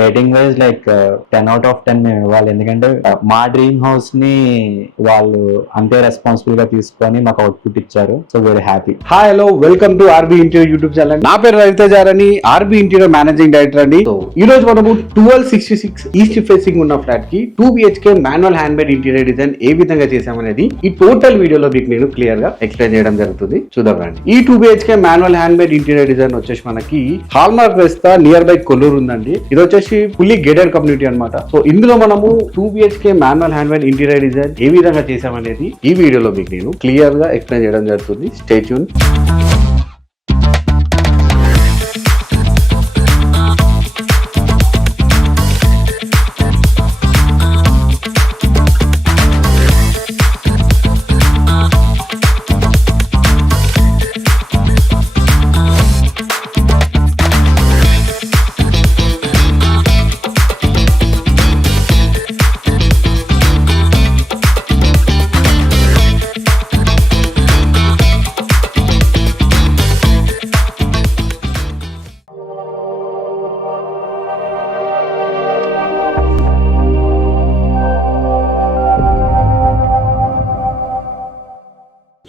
Rating wise like 10/10 మేము ఇవ్వాలి. ఎందుకంటే మా డ్రీమ్ హౌస్ ని వాళ్ళు అంతే రెస్పాన్సిబుల్ గా తీసుకొని మాకు అవుట్పుట్ ఇచ్చారు. So very happy. Hi hello, welcome to RB interior YouTube channel. నా పేరు రవితేజ అని, ఆర్బీ ఇంటీరియర్ మేనేజింగ్ డైరెక్టర్ అండి. సో ఈ రోజు మనము 1266 ఈస్ట్ ఫేసింగ్ ఉన్న ఫ్లాట్ కి 2 BHK manual hand made interior design ఏ విధంగా చేసామనేది ఈ టోటల్ వీడియోలో మీకు నేను క్లియర్ గా ఎక్స్ప్లెయిన్ చేయడం జరుగుతుంది. చూద్దాం రండి. ఈ 2 BHK manual hand made interior design వచ్చేసి మనకి హాల్మార్క్ వేస్తా నియర్ బై కొల్లూరు ఉందండి. ఇది వచ్చేసి ఫుల్లీ గేటెడ్ కమ్యూనిటీ అన్నమాట. సో ఇందులో మనము 2 BHK manual hand made interior design ఏ విధంగా చేసామనేది ఈ వీడియోలో మీకు నేను క్లియర్ గా ఎక్స్ప్లెయిన్ చేయడం జరుగుతుంది. Stay tune.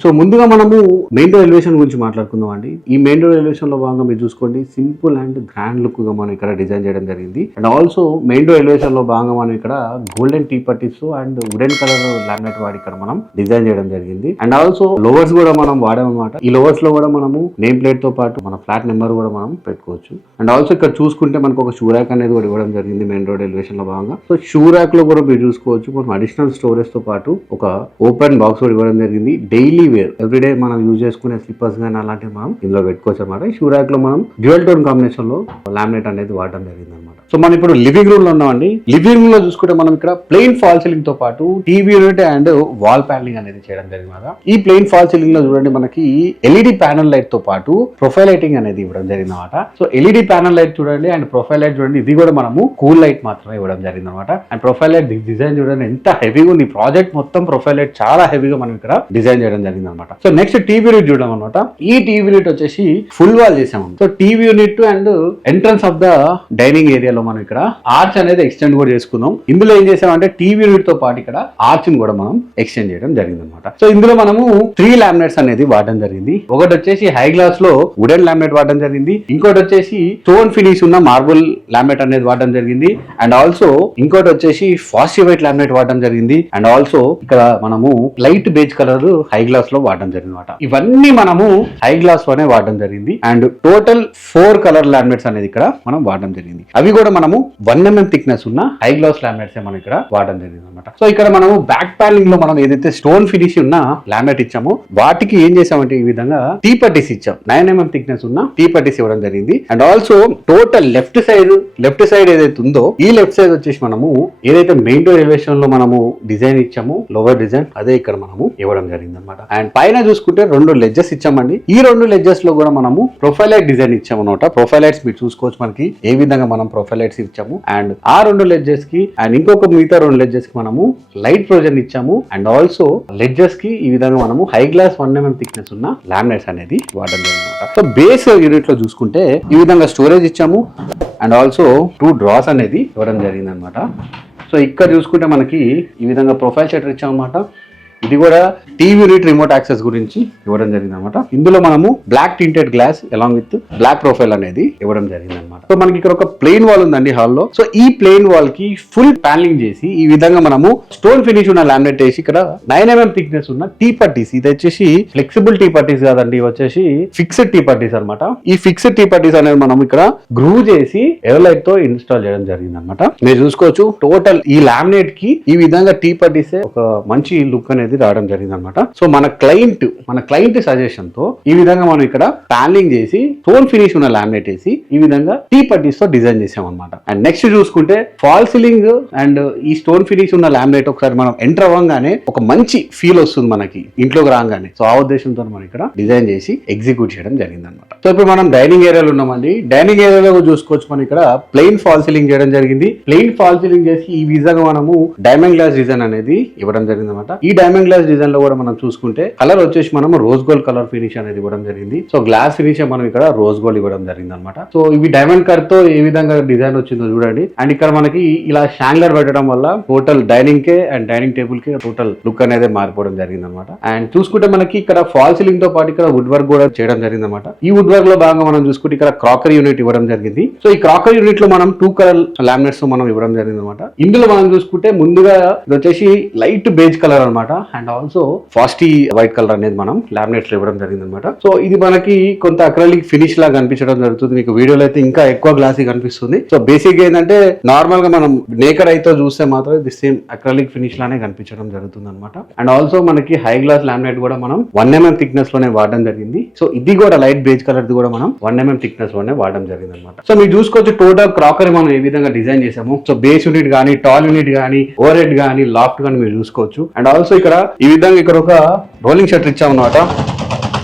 సో ముందుగా మనము మెయిన్ డోర్ ఎలివేషన్ గురించి మాట్లాడుకుందాం అండి. ఈ మెయిన్ డోర్ ఎలివేషన్ లో భాగంగా మీరు చూసుకోండి, సింపుల్ అండ్ గ్రాండ్ లుక్ గా మనం ఇక్కడ డిజైన్ చేయడం జరిగింది. And also main door elevation లో భాగంగా మనం ఇక్కడ గోల్డెన్ టీ పట్టీస్ అండ్ వుడెన్ కలర్ లామినేట్ వాడి ఇక్కడ మనం డిజైన్ చేయడం జరిగింది. అండ్ ఆల్సో లోవర్స్ కూడా మనం వాడామన్నమాట. ఈ లోవర్స్ లో కూడా మనము నేమ్ ప్లేట్ తో పాటు మన ఫ్లాట్ నెంబర్ కూడా మనం పెట్టుకోవచ్చు. అండ్ ఆల్సో ఇక్కడ చూసుకుంటే మనకు ఒక షూ ర్యాక్ అనేది కూడా ఇవ్వడం జరిగింది మెయిన్ డోర్ ఎలివేషన్ లో భాగంగా. సో షూ ర్యాక్ లో కూడా మీరు చూసుకోవచ్చు, మనం అడిషనల్ స్టోరేజ్ తో పాటు ఒక ఓపెన్ బాక్స్ కూడా ఇవ్వడం జరిగింది. డైలీ వేర్ ఎవ్రీడే మనం యూజ్ చేసుకునే స్లిప్పర్స్ కానీ అలాంటివి మనం ఇందులో పెట్టుకోవచ్చు అన్నమాట. షూ ర్యాక్ లో మనం డ్యూయల్ టోన్ కాంబినేషన్ లో లామినేట్ అనేది వాడడం జరిగింది అనమాట. సో మనం ఇప్పుడు లివింగ్ రూమ్ లో ఉన్నామండి. లివింగ్ రూమ్ లో చూసుకుంటే మనం ఇక్కడ ప్లెయిన్ ఫాల్ సీలింగ్ తో పాటు TV unit and wall panelling అనేది చేయడం జరిగింది. ఈ ప్లెయిన్ ఫాల్ సీలింగ్ లో చూడండి మనకి ఎల్ఈడి ప్యానల్ లైట్ తో పాటు ప్రొఫైల్ లైటింగ్ అనేది ఇవ్వడం జరిగింది అనమాట. సో ఎల్ఈడి ప్యానల్ లైట్ చూడండి అండ్ ప్రొఫైల్ లైట్ చూడండి, ఇది కూడా మనము కూల్ లైట్ మాత్రమే ఇవ్వడం జరిగింది అనమాట. అండ్ ప్రొఫైల్ లైట్ డిజైన్ చూడండి ఎంత హెవీగా ఉంది. ప్రాజెక్ట్ మొత్తం ప్రొఫైల్ లైట్ చాలా హెవీగా మనం ఇక్కడ డిజైన్ చేయడం జరిగింది అనమాట. సో నెక్స్ట్ టీవీ యూనిట్ చూడడం అనమాట. ఈ టీవీ యూనిట్ వచ్చేసి ఫుల్ వాల్ చేసాము. So TV unit and entrance of the dining ఏరియాలో మనం ఇక్కడ ఆర్చ్ అనేది ఎక్స్టెండ్ కూడా చేసుకుందాం. ఇందులో ఏం చేసామంటే టీవీ యూనిట్ తో పాటు ఇక్కడ ఆర్చ్ ని కూడా మనం ఎక్స్టెండ్ చేయడం జరిగింది అనమాట. సో ఇందులో మనము 3 లామినేట్స్ అనేది వాడడం జరిగింది. ఒకటి వచ్చేసి హై గ్లాస్ లో వుడెన్ లామినేట్ వాడడం జరిగింది. ఇంకోటి వచ్చేసి స్టోన్ ఫినిష్ ఉన్న మార్బుల్ లామినేట్ అనేది వాడడం జరిగింది. అండ్ ఆల్సో ఇంకోటి వచ్చేసి ఫాస్టీ వైట్ లామినేట్ వాడడం జరిగింది. అండ్ ఆల్సో ఇక్కడ మనము light beige colour high glass లో వాడడం జరిగింది అనమాట. ఇవన్నీ మనము హై గ్లాస్ లోనే వాడడం జరిగింది. అండ్ టోటల్ 4 కలర్ లామినేట్స్ అనేది ఇక్కడ మనం వాడడం జరిగింది. అవి కూడా మనము 1 mm థిక్నెస్ ఉన్న హై గ్లాస్ లామినేట్స్ మనం ఇక్కడ వాడడం జరిగింది అనమాట. సో ఇక్కడ మనము బ్యాక్ ప్యానలింగ్ లో మనం ఏదైతే స్టోన్ ఫినిష్ ఉన్న లామినేట్ ఇచ్చామో వాటికి ఏం చేసామంటే ఈ విధంగా టీ పట్టీస్ ఇచ్చాం. 9 mm థిక్నెస్ ఉన్న టీ పట్టీస్ ఇవ్వడం జరిగింది. And also total left side ఏదైతే ఉందో ఈ లెఫ్ట్ సైడ్ వచ్చేసి మనము ఏదైతే మెయిన్ డోర్ ఎలివేషన్ లో మనము డిజైన్ ఇచ్చాము లోవర్ డిజైన్, అదే ఇక్కడ మనము ఇవ్వడం జరిగింది అనమాట. అండ్ పైన చూసుకుంటే 2 లెడ్జెస్ ఇచ్చామండి. ఈ 2 లెడ్జెస్ లో కూడా మనము ప్రొఫైల్ లైట్ డిజైన్ ఇచ్చాము అనమాట. ప్రొఫైల్ లైట్స్ మీరు చూసుకోవచ్చు మనకి ఏ విధంగా మనం ప్రొఫైల్ లైట్స్ ఇచ్చాము. అండ్ ఆ 2 లెడ్జెస్ కి అండ్ ఇంకొక మిగతా 2 లెడ్జెస్ కి మనము లైట్ ప్రొజెక్షన్ ఇచ్చాము. అండ్ ఆల్సో లెడ్జెస్ కి ఈ విధంగా మనము హై గ్లాస్ 1 mm థిక్నెస్ ఉన్న లామినేట్స్ అనేది వాడడం జరిగింది. సో బేస్ యూనిట్ లో చూసుకుంటే ఈ విధంగా స్టోరేజ్ ఇచ్చాము. అండ్ ఆల్సో 2 డ్రాస్ అనేది ఇవ్వడం జరిగింది అనమాట. సో ఇక్కడ చూసుకుంటే మనకి ఈ విధంగా ప్రొఫైల్ షట్టర్ ఇచ్చాము అనమాట. ఇది కూడా టీవీ యూనిట్ రిమోట్ యాక్సెస్ గురించి ఇవ్వడం జరిగింది అనమాట. ఇందులో మనము black tinted glass along with black profile అనేది ఇవ్వడం జరిగింది అనమాట. సో మనకి ఇక్కడ ఒక ప్లెయిన్ వాల్ ఉందండి హాల్లో. సో ఈ ప్లెయిన్ వాల్ కి ఫుల్ ప్యానలింగ్ చేసి ఈ విధంగా మనము స్టోన్ ఫినిష్ ఉన్న లామినేట్ వేసి ఇక్కడ 9 mm థిక్నెస్ ఉన్న టీ పట్టీస్, ఇది వచ్చేసి ఫ్లెక్సిబుల్ టీ పట్టీస్ కాదండి, వచ్చేసి ఫిక్స్డ్ టీ పట్టీస్ అనమాట. ఈ ఫిక్స్డ్ టీ పట్టీస్ అనేది మనం ఇక్కడ గ్రూ చేసి ఎవర్లైట్ తో ఇన్స్టాల్ చేయడం జరిగింది అనమాట. మీరు చూసుకోవచ్చు టోటల్ ఈ లామినేట్ కి ఈ విధంగా టీ పట్టీస్ ఒక మంచి లుక్ అనేది రావడం జరిగింది అనమాట. సో మన క్లయింట్ సజెషన్ తో ఈ విధంగా మనం ఇక్కడ ప్యానలింగ్ చేసి స్టోన్ ఫినిష్ ఉన్న లామినేట్ వేసి ఈ విధంగా టీ పట్టీస్ తో డిజైన్ చేసాం అనమాట. అండ్ నెక్స్ట్ చూసుకుంటే ఫాల్ సీలింగ్ అండ్ ఈ స్టోన్ ఫినిష్ ఉన్న లామినేట్ ఒకసారి మనం ఎంటర్ అవ్వగానే ఒక మంచి ఫీల్ వస్తుంది మనకి ఇంట్లోకి రాగానే. సో ఆ ఉద్దేశంతో మనం ఇక్కడ డిజైన్ చేసి ఎగ్జిక్యూట్ చేయడం జరిగింది అనమాట. సో ఇప్పుడు మనం డైనింగ్ ఏరియాలో ఉన్నామండి. డైనింగ్ ఏరియాలో చూసుకోవచ్చు మనం ఇక్కడ ప్లెయిన్ ఫాల్ సీలింగ్ చేయడం జరిగింది. ప్లెయిన్ ఫాల్ సీలింగ్ చేసి ఈ విధంగా మనము డైమండ్ గ్లాస్ డిజైన్ అనేది ఇవ్వడం జరిగింది అనమాట. ఈ డైమండ్ డైమండ్ గ్లాస్ డిజైన్ లో కూడా మనం చూసుకుంటే కలర్ వచ్చేసి మనం రోజ్ గోల్డ్ కలర్ ఫినిష్ అనేది ఇవ్వడం జరిగింది. సో గ్లాస్ ఫినిష్ మనం ఇక్కడ రోజ్ గోల్డ్ ఇవ్వడం జరిగింది అనమాట. సో ఇవి డైమండ్ కట్ తో ఏ విధంగా డిజైన్ వచ్చిందో చూడండి. అండ్ ఇక్కడ మనకి ఇలా షాంగ్లర్ పెట్టడం వల్ల total dining K and dining table కి టోటల్ లుక్ అనేది మారిపోవడం జరిగింది అనమాట. అండ్ చూసుకుంటే మనకి ఇక్కడ ఫాల్ సీలింగ్ తో పాటు ఇక్కడ వుడ్ వర్క్ కూడా చేయడం జరిగింది అనమాట. ఈ వుడ్ వర్క్ లో భాగంగా మనం చూసుకుంటే ఇక్కడ క్రాకరీ యూనిట్ ఇవ్వడం జరిగింది. సో ఈ క్రాకరీ యూనిట్ లో మనం 2 కలర్ లామినేట్స్ మనం ఇవ్వడం జరిగింది అనమాట. ఇందులో మనం చూసుకుంటే ముందుగా ఇది వచ్చేసి లైట్ బేజ్ కలర్ అనమాట. అండ్ ఆల్సో ఫాస్టీ వైట్ కలర్ అనేది మనం లామినేట్స్ లో ఇవ్వడం జరిగింది అనమాట. సో ఇది మనకి కొంత అక్రలిక్ ఫినిష్ లాగా కనిపించడం జరుగుతుంది. మీకు వీడియోలో అయితే ఇంకా ఎక్కువ గ్లాసీ కనిపిస్తుంది. సో బేసిక్ ఏంటంటే నార్మల్ గా మనం నేకర్ అయితే చూస్తే మాత్రం ఇది సేమ్ అక్రలిక్ ఫినిష్ లానే కనిపించడం జరుగుతుంది అనమాట. అండ్ ఆల్సో మనకి హై గ్లాస్ లామినేట్ కూడా మనం 1 mm థిక్నెస్ లోనే వాడడం జరిగింది. సో ఇది కూడా లైట్ బేజ్ కలర్ కూడా మనం 1 mm థిక్నెస్ లోనే వాడడం జరిగింది అనమాట. సో మీరు చూసుకోవచ్చు టోటల్ క్రాకరీ మనం ఏ విధంగా డిజైన్ చేసాము. సో బేస్ యూనిట్ కానీ, టాల్ యూనిట్ కానీ, ఓవర్ హెడ్ కానీ, లాఫ్ట్ కానీ మీరు చూసుకోవచ్చు. అండ్ ఆల్సో ఇక్కడ ఈ విధంగా ఇక్కడ ఒక రోలింగ్ షట్టర్ ఇచ్చాం అనమాట.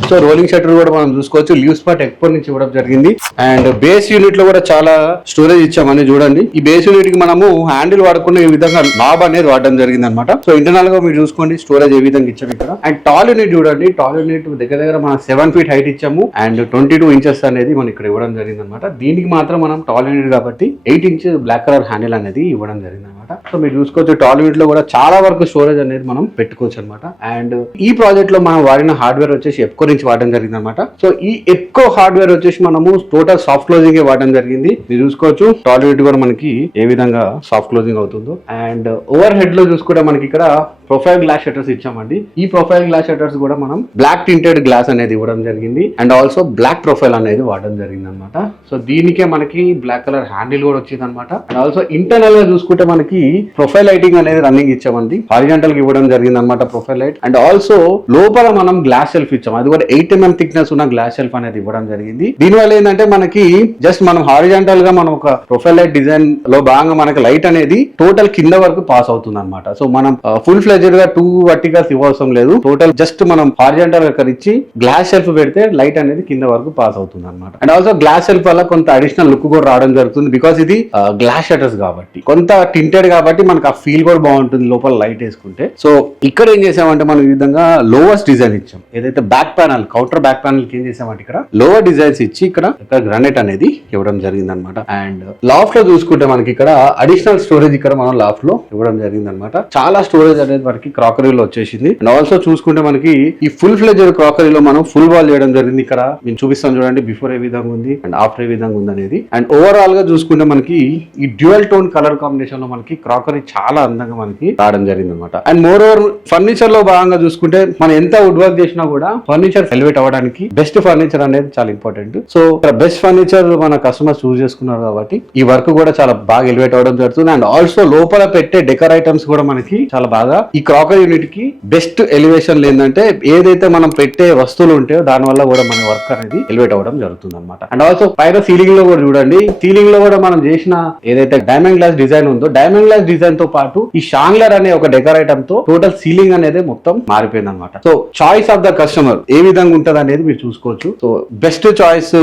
సో రోలింగ్ షట్టర్ కూడా మనం చూసుకోవచ్చు. లీవ్ స్పాట్ ఎక్స్పోర్ట్ నుంచి ఇవ్వడం జరిగింది. అండ్ బేస్ యూనిట్ లో కూడా చాలా స్టోరేజ్ ఇచ్చామని చూడండి. ఈ బేస్ యూనిట్ కి మనము హ్యాండిల్ వాడకుండా ఈ విధంగా నాబ్ అనేది వాడడం జరిగింది అనమాట. సో ఇంటర్నల్ గా మీరు చూసుకోండి స్టోరేజ్ ఏ విధంగా ఇచ్చాము ఇక్కడ. అండ్ టాల్ యూనిట్ చూడండి. టాల్ యూనిట్ దగ్గర మనం 7 feet హైట్ ఇచ్చాము. అండ్ 22 inches అనేది మనం ఇక్కడ ఇవ్వడం జరిగింది అనమాట. దీనికి మాత్రం మనం టాల్ యూనిట్ కాబట్టి 8 inch బ్లాక్ కలర్ హ్యాండిల్ అనేది ఇవ్వడం జరిగింది అనమాట. సో మీరు చూసుకోవచ్చు టాల్ యూనిట్ లో కూడా చాలా వరకు స్టోరేజ్ అనేది మనం పెట్టుకోవచ్చు అనమాట. అండ్ ఈ ప్రాజెక్ట్ లో మనం వాడిన హార్డ్వేర్ వచ్చేసి ఎప్కో నుంచి వాడడం జరిగింది అనమాట. సో ఈ ఎప్కో హార్డ్వేర్ వచ్చేసి మనము టోటల్ సాఫ్ట్ క్లోజింగ్ వాడడం జరిగింది. మీరు చూసుకోవచ్చు టాల్ యూనిట్ కూడా మనకి ఏ విధంగా సాఫ్ట్ క్లోజింగ్ అవుతుందో. అండ్ ఓవర్ హెడ్ లో చూసుకుంటే మనకి ఇక్కడ ప్రొఫైల్ గ్లాస్ షట్టర్స్ ఇచ్చామండి. ఈ ప్రొఫైల్ గ్లాస్ షట్టర్స్ కూడా మనం బ్లాక్ టింటెడ్ గ్లాస్ అనేది ఇవ్వడం జరిగింది. అండ్ ఆల్సో బ్లాక్ ప్రొఫైల్ అనేది వాడడం జరిగింది అనమాట. సో దీనికే మనకి బ్లాక్ కలర్ హ్యాండిల్ కూడా వచ్చింది అనమాట. అండ్ ఆల్సో ఇంటర్నల్ గా చూసుకుంటే మనకి ప్రొఫైల్ లైటింగ్ అనేది రన్నింగ్ ఇచ్చామండి. హారిజాంటల్ గా ఇవ్వడం జరిగింది అనమాట ప్రొఫైల్ లైట్. అండ్ ఆల్సో లోపల మనం గ్లాస్ షెల్ఫ్ ఇచ్చాం. అది కూడా 8 mm థిక్నెస్ ఉన్న గ్లాస్ షెల్ఫ్ అనేది ఇవ్వడం జరిగింది. దీనివల్ల ఏంటంటే మనకి జస్ట్ మనం హారిజాంటల్ గా మనం ఒక ప్రొఫైల్ లైట్ డిజైన్ లో భాగంగా మనకి లైట్ అనేది టోటల్ కింద వరకు పాస్ అవుతుంది అనమాట. సో మనం ఫుల్ ఫ్లెడ్జ్డ్ గా 2 verticals ఇవ్వవసరం లేదు. టోటల్ జస్ట్ మనం హారిజాంటల్ గా ఇచ్చి గ్లాస్ షెల్ఫ్ పెడితే లైట్ అనేది కింద వరకు పాస్ అవుతుంది అనమాట. అండ్ ఆల్సో గ్లాస్ షెల్ఫ్ వల్ల కొంత అడిషనల్ లుక్ కూడా రావడం జరుగుతుంది. బికాస్ ఇది గ్లాస్ షట్టర్స్ కాబట్టి కొంత టింటెడ్ కాబట్టి మనకు ఆ ఫీల్ కూడా బాగుంటుంది లోపల లైట్ వేసుకుంటే. సో ఇక్కడ ఏం చేసామంటే మనం ఈ విధంగా లోవర్స్ డిజైన్ ఇచ్చాం. ఏదైతే back panel counter back panel కి ఏం చేసామంటే ఇక్కడ లోవర్ డిజైన్స్ ఇచ్చి ఇక్కడ గ్రానైట్ అనేది ఇవ్వడం జరిగింది అనమాట. అండ్ లాఫ్ట్ లో చూసుకుంటే మనకి ఇక్కడ అడిషనల్ స్టోరేజ్ ఇక్కడ మనం లాఫ్ట్ లో ఇవ్వడం జరిగింది అనమాట. చాలా స్టోరేజ్ అనేది మనకి క్రాకరీలో వచ్చేసింది. అండ్ ఆల్సో చూసుకుంటే మనకి ఈ ఫుల్ ఫ్లెడ్జ్డ్ క్రాకరీలో మనం ఫుల్ వాల్ చేయడం జరిగింది. ఇక్కడ నేను చూపిస్తాను చూడండి బిఫోర్ ఏ విధంగా ఉంది అండ్ ఆఫ్టర్ ఏ విధంగా ఉంది అనేది. అండ్ ఓవరాల్ గా చూసుకుంటే మనకి ఈ డ్యూయల్ టోన్ కలర్ కాంబినేషన్ లో మనకి క్రాకరీ చాలా అందంగా మనకి రావడం జరిగింది అనమాట. అండ్ మోర్ ఓవర్ ఫర్నిచర్ లో భాగంగా చూసుకుంటే మనం ఎంత వుడ్ వర్క్ చేసినా కూడా ఫర్నిచర్ ఎలివేట్ అవ్వడానికి బెస్ట్ ఫర్నిచర్ అనేది చాలా ఇంపార్టెంట్. సో ఇక్కడ బెస్ట్ ఫర్నిచర్ మన కస్టమర్ చూస్ చేసుకున్నారు కాబట్టి ఈ వర్క్ కూడా చాలా బాగా ఎలివేట్ అవ్వడం జరుగుతుంది. అండ్ ఆల్సో లోపల పెట్టే డెకర్ ఐటమ్స్ కూడా మనకి చాలా బాగా ఈ క్రాకరీ యూనిట్ కి బెస్ట్ ఎలివేషన్ ఏంటంటే ఏదైతే మనం పెట్టే వస్తువులు ఉంటాయో దాని వల్ల కూడా మన వర్క్ అనేది ఎలివేట్ అవ్వడం జరుగుతుంది అనమాట. అండ్ ఆల్సో పైన సీలింగ్ లో కూడా చూడండి. సీలింగ్ లో కూడా మనం చేసిన ఏదైతే డైమండ్ గ్లాస్ డిజైన్ ఉందో డైమండ్ గ్లాస్ డిజైన్ తో పాటు ఈ షాంగ్లర్ అనే ఒక డెకర్ ఐటమ్ తో టోటల్ సీలింగ్ అనేది మొత్తం మారిపోయింది అనమాట. So choice of the customer ఏ విధంగా ఉంటది అనేది మీరు చూసుకోవచ్చు. So best choice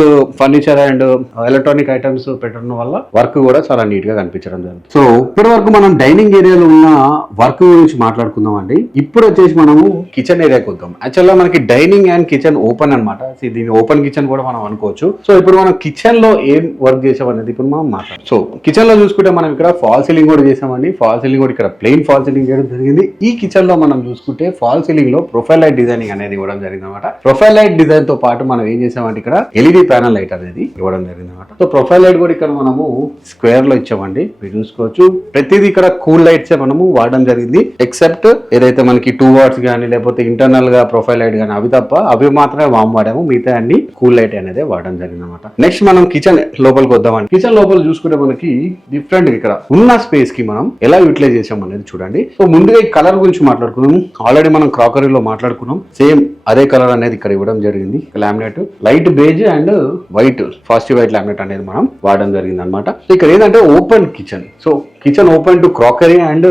furniture and electronic items పెట్టడం వల్ల వర్క్ కూడా చాలా నీట్ గా కనిపించడం జరుగుతుంది. సో ఇప్పటి వరకు మనం డైనింగ్ ఏరియాలో ఉన్న వర్క్ గురించి మాట్లాడుకుందాం అండి. ఇప్పుడు వచ్చేసి మనము కిచెన్ ఏరియాకి వద్దాం. యాక్చువల్ గా మనకి డైనింగ్ అండ్ కిచెన్ ఓపెన్ అనమాట. దీని ఓపెన్ కిచెన్ కూడా మనం అనుకోవచ్చు. సో ఇప్పుడు మనం కిచెన్ లో ఏం వర్క్ చేసాం అనేది ఇప్పుడు మనం మాట్లాడాలి. సో కిచెన్ లో చూసుకుంటే మనం ఇక్కడ ఫాల్ సీలింగ్ కూడా చేసామండి. ఫాల్ సీలింగ్ కూడా ఇక్కడ ప్లెయిన్ ఫాల్ సీలింగ్ చేయడం జరిగింది. ఈ కిచెన్ లో మనం చూసుకుంటే ఫాల్ సీలింగ్ లో ప్రొఫైల్ లైట్ డిజైనింగ్ అనేది ఇవ్వడం జరిగింది అనమాట. ప్రొఫైల్ లైట్ డిజైన్ తో పాటు మనం ఏం చేసామంటే ఇక్కడ ఎల్ఈడి ప్యానల్ లైట్ అనేది ఇవ్వడం జరిగింది అనమాట. సో ప్రొఫైల్ లైట్ కూడా ఇక్కడ మనము స్క్వేర్ లో ఇచ్చామండి. మీరు చూసుకోవచ్చు ప్రతిదీ ఇక్కడ కూల్ లైట్స్ మనము వాడడం జరిగింది. ఎక్సెప్ట్ ఏదైతే మనకి 2 watts కానీ లేకపోతే ఇంటర్నల్ గా ప్రొఫైల్ లైట్ కానీ అవి తప్ప అవి మాత్రమే వాడాము. మిగతా అన్ని కూల్ లైట్ అనేది వాడడం జరిగింది అనమాట. నెక్స్ట్ మనం కిచెన్ లోపలికి వద్దామండి. కిచెన్ లోపల చూసుకుంటే మనకి డిఫరెంట్ ఇక్కడ ఉన్న స్పేస్ కి మనం ఎలా యూటిలైజ్ చేసాం అనేది చూడండి. సో ముందుగా ఈ కలర్ గురించి మాట్లాడుకున్నాం. ఆల్రెడీ మనం క్రాకరీలో మాట్లాడుకున్నాం. సేమ్ అదే కలర్ అనేది ఇక్కడ ఇవ్వడం జరిగింది. Laminate light beige and white positive white laminate అనేది మనం వాడడం జరిగింది అనమాట. ఇక్కడ ఏంటంటే open kitchen, so kitchen open to crockery and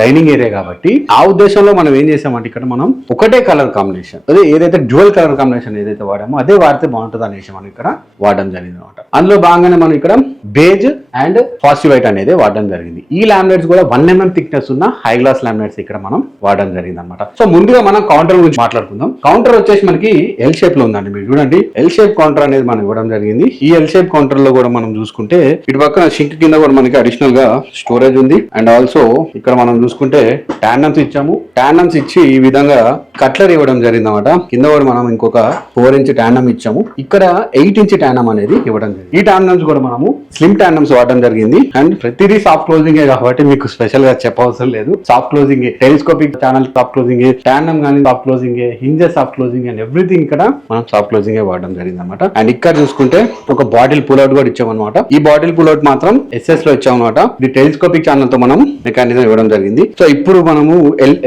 dining area కాబట్టి ఆ ఉద్దేశంలో మనం ఏం చేసామంటే ఇక్కడ మనం ఒకటే కలర్ కాంబినేషన్, అదే ఏదైతే డ్యూయల్ కలర్ కాంబినేషన్ ఏదైతే వాడామో అదే వాడితే బాగుంటుంది అనేసి మనం ఇక్కడ వాడడం జరిగింది అనమాట. అందులో భాగంగానే మనం ఇక్కడ బేజ్ అండ్ పాజిటివ్ వైట్ అనేది వాడడం జరిగింది. ఈ లామినేట్స్ కూడా 1 mm థిక్నెస్ ఉన్న హై గ్లాస్ లామినేట్స్ ఇక్కడ మనం వాడడం జరిగింది అనమాట. సో ముందుగా మనం కౌంటర్ గురించి మాట్లాడుకుందాం. కౌంటర్ వచ్చేసి మనకి ఎల్ షేప్ లో ఉందండి. మీరు చూడండి, ఎల్ షేప్ కౌంటర్ అనేది మనం ఇవ్వడం జరిగింది. ఈ ఎల్ షేప్ కౌంటర్ లో కూడా మనం చూసుకుంటే ఇటు పక్కన షింక్ కింద కూడా మనకి అడిషనల్ గా స్టోరేజ్ ఉంది. అండ్ ఆల్సో ఇక్కడ మనం చూసుకుంటే టాండమ్స్ ఇచ్చాము. టాండమ్స్ ఇచ్చి ఈ విధంగా కట్లర్ ఇవ్వడం జరిగింది అనమాట. కింద కూడా మనం ఇంకొక 4 inch టాండమ్ ఇచ్చాము. ఇక్కడ 8 inch టాండమ్ అనేది ఇవ్వడం జరిగింది. ఈ టాండమ్స్ కూడా మనము స్లిమ్ టాండమ్స్ వాడడం జరిగింది. అండ్ ప్రతిదీ సాఫ్ట్ క్లోజింగ్ కాబట్టి మీకు స్పెషల్ గా చెప్పవసరం లేదు. Soft closing, telescopic channel soft closing, tandem కానీ soft closing, hinges soft closing and everything ఇక్కడ మనం సాఫ్ట్ క్లోజింగ్ వాడడం జరిగింది అనమాట. అండ్ ఇక్కడ చూసుకుంటే ఒక బాటిల్ పుల్అవుట్ కూడా ఇచ్చామన్నమాట. ఈ బాటిల్ పుల్అవుట్ మాత్రం SS లో ఇచ్చామన్నమాట. ఇది టెలిస్కోపిక్ ఛానల్ తో మనం మెకానిజం ఇవ్వడం జరిగింది. సో ఇప్పుడు మనము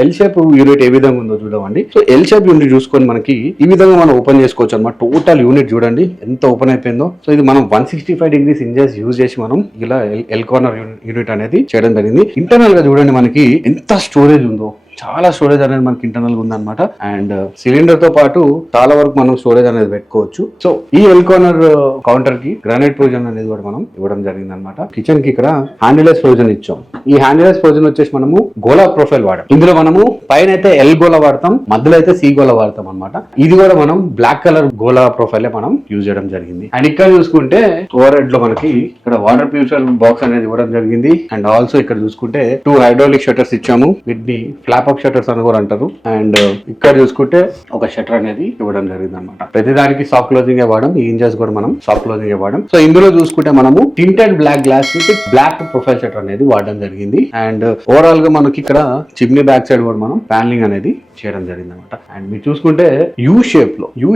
ఎల్ షేప్ యూనిట్ ఏ విధంగా ఉందో చూడమండి. సో ఎల్ షేప్ యూనిట్ చూసుకొని మనకి ఈ విధంగా మనం ఓపెన్ చేసుకోవచ్చు అనమాట. టోటల్ యూనిట్ చూడండి ఎంత ఓపెన్ అయిపోయిందో. సో ఇది మనం 165 degrees ఇంజెస్ యూజ్ చేసి మనం ఇలా ఎల్ కార్నర్ యూనిట్ అనేది చేయడం జరిగింది. ఇంటర్నల్ గా చూడండి మనకి ఎంత స్టోరేజ్ ఉందో. చాలా స్టోరేజ్ అనేది మనకి ఇంటర్నల్ గా ఉందన్నమాట. అండ్ సిలిండర్ తో పాటు చాలా వరకు మనం స్టోరేజ్ అనేది పెట్టుకోవచ్చు. సో ఈ ఎల్ కార్నర్ కౌంటర్ కి గ్రానైట్ ప్రొవిజన్ అనేది కూడా మనం ఇవ్వడం జరిగింది అనమాట. కిచెన్ కి ఇక్కడ హ్యాండిలెస్ ప్రొవిజన్ ఇచ్చాం. ఈ హ్యాండిలెస్ ప్రొవిజన్ వచ్చేసి మనము గోలా ప్రొఫైల్ వాడాం. ఇందులో మనము పైన అయితే ఎల్ గోలా వాడతాం, మధ్యలో అయితే సి గోలా వాడతాం అనమాట. ఇది కూడా మనం బ్లాక్ కలర్ గోలా ప్రొఫైల్ మనం యూజ్ చేయడం జరిగింది. అండ్ ఇక్కడ చూసుకుంటే ఓవర్ హెడ్ లో మనకి ఇక్కడ వాటర్ ప్యూరిఫైయర్ బాక్స్ అనేది ఇవ్వడం జరిగింది. అండ్ ఆల్సో ఇక్కడ చూసుకుంటే 2 హైడ్రాలిక్ షట్టర్స్ ఇచ్చాము. వీటిని ఫ్లాప్ షట్టర్స్ అని కూడా అంటారు. అండ్ ఇక్కడ చూసుకుంటే ఒక షట్టర్ అనేది ఇవ్వడం జరిగింది అనమాట. ప్రతిదానికి సాఫ్ట్ క్లోజింగ్ వాడడం. ఈ ఇంజెస్ కూడా మనం సాఫ్ట్ క్లోజింగ్ వాడడం. సో ఇందులో చూసుకుంటే మనము tinted black glass with black profile shutter అనేది వాడడం జరిగింది. అండ్ ఓవరాల్ గా మనకి ఇక్కడ చిమ్నీ బ్యాక్ సైడ్ కూడా మనం ప్యానలింగ్ అనేది చేయడం జరిగింది అనమాట. అండ్ మీరు చూసుకుంటే యూ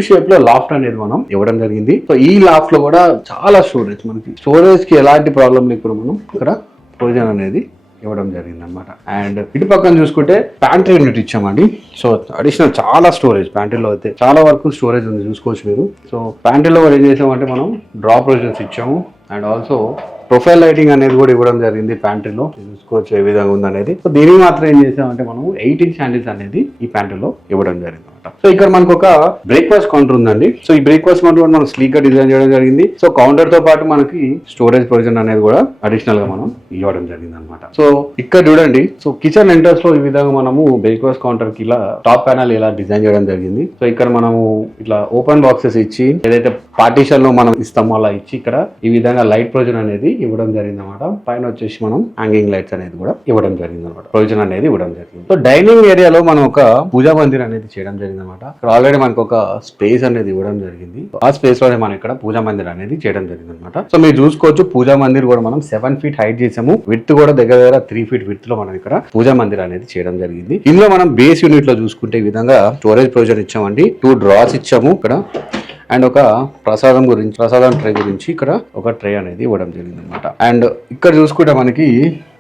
షేప్ లో లాఫ్ట్ అనేది మనం ఇవ్వడం జరిగింది. సో ఈ లాఫ్ట్ లో కూడా చాలా స్టోరేజ్, మనకి స్టోరేజ్ కి ఎలాంటి ప్రాబ్లం లేకుండా మనం ఇక్కడ ప్రొవిజన్ అనేది ఇవ్వడం జరిగింది అనమాట. అండ్ ఇటు పక్కన చూసుకుంటే ప్యాంట్రీ యూనిట్ ఇచ్చామండి. సో అడిషనల్ చాలా స్టోరేజ్ ప్యాంట్రీలో అయితే చాలా వరకు స్టోరేజ్ ఉంది, చూసుకోవచ్చు మీరు. సో ప్యాంట్రీలో కూడా ఏం చేసామంటే మనం డ్రాప్ ప్రొవిజన్స్ ఇచ్చాము. అండ్ ఆల్సో ప్రొఫైల్ లైటింగ్ అనేది కూడా ఇవ్వడం జరిగింది ప్యాంట్రీలో. చూసుకోవచ్చు ఏ విధంగా ఉంది అనేది. సో దీనికి మాత్రం ఏం చేసామంటే మనం 8 inch హ్యాండిల్స్ అనేది ఈ ప్యాంట్రీలో ఇవ్వడం జరిగింది. సో ఇక్కడ మనకు ఒక బ్రేక్ఫాస్ట్ కౌంటర్ ఉందండి. సో ఈ బ్రేక్ఫాస్ట్ కౌంటర్ మనం స్లీక్ గా డిజైన్ చేయడం జరిగింది. సో కౌంటర్ తో పాటు మనకి స్టోరేజ్ ప్రొవిజన్ అనేది కూడా అడిషనల్ గా మనం ఇవ్వడం జరిగింది అనమాట. సో ఇక్కడ చూడండి, సో కిచెన్ ఎంట్రన్స్ లో ఈ విధంగా మనము బ్రేక్ఫాస్ట్ కౌంటర్ కి ఇలా టాప్ ప్యానల్ ఇలా డిజైన్ చేయడం జరిగింది. సో ఇక్కడ మనము ఇట్లా ఓపెన్ బాక్సెస్ ఇచ్చి ఏదైతే పార్టీషన్ లో మనం ఇస్తామో అలా ఇచ్చి ఇక్కడ ఈ విధంగా లైట్ ప్రొవిజన్ అనేది ఇవ్వడం జరిగింది అనమాట. పైన వచ్చేసి మనం హ్యాంగింగ్ లైట్స్ అనేది కూడా ఇవ్వడం జరిగింది అనమాట. ప్రొవిజన్ అనేది ఇవ్వడం జరిగింది. సో డైనింగ్ ఏరియాలో మనం ఒక పూజా మందిర్ అనేది చేయడం జరిగింది అనమాట. ఇక్కడ ఆల్రెడీ మనకు ఒక స్పేస్ అనేది ఇవ్వడం జరిగింది. ఆ స్పేస్ లోనే మనం ఇక్కడ పూజా మందిర్ అనేది చేయడం జరిగింది అనమాట. సో మీరు చూసుకోవచ్చు పూజా మందిర్ కూడా మనం 7 feet హైట్ చేసాము. విడ్త్ కూడా దగ్గర 3 feet విడ్త్ లో మనం ఇక్కడ పూజా మందిర్ అనేది చేయడం జరిగింది. ఇందులో మనం బేస్ యూనిట్ లో చూసుకుంటే ఈ విధంగా స్టోరేజ్ ప్రొవిజన్ ఇచ్చామండి. 2 drawers ఇచ్చాము ఇక్కడ. అండ్ ఒక ప్రసాదం ట్రే గురించి ఇక్కడ ఒక ట్రే అనేది ఇవ్వడం జరిగింది అనమాట. అండ్ ఇక్కడ చూసుకుంటే మనకి